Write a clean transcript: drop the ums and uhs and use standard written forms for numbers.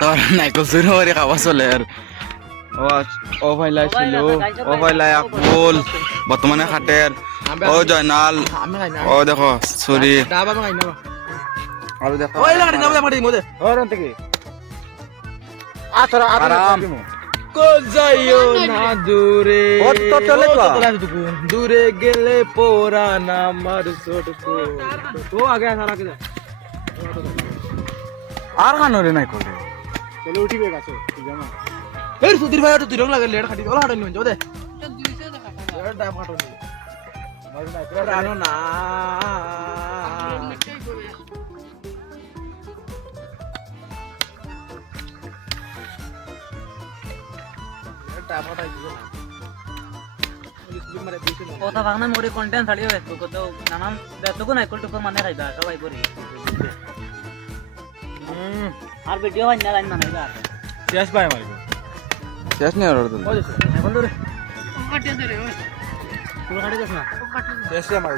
তোর নাইকল চুরি করে খাওয়া চলে আর ও ভাইলাই ছিল ও ভাইলাই আকবুল বর্তমানে খাটের ও জয়নাল ও দেখো চুরি আর দেখো ওই লাগাড়ি নাম লাগাড়ি মধ্যে ওরন থেকে আরাম কো যাইও না দূরে ও তো চলে তো দূরে গেলে পোরান আমার ছোটকো ও আগে সারা কে আর খানোরে নাই করে চলে উঠিবে গাছে জামা এর সুধীর ভাই তো দুই রং লাগে লেট খাটি ওলা হাড়ি নিয়ে যাও দে 200 টাকা এর দাম কাটো নি মারু না তোরা আনো না কথা ভাগনা মোরে কন্টেন্ট ছাড়িও ফেসবুক তো নানান দেখো না ইকুয়াল টু মানে খাইবা সবাই করি আর ভিডিও বানাই না লাইন বানাইবা শেষ ভাই মারিব শেষ নেই আর এখন ধরে কাটিয়ে দে রে পুরো কাটি দেছ না শেষ মারি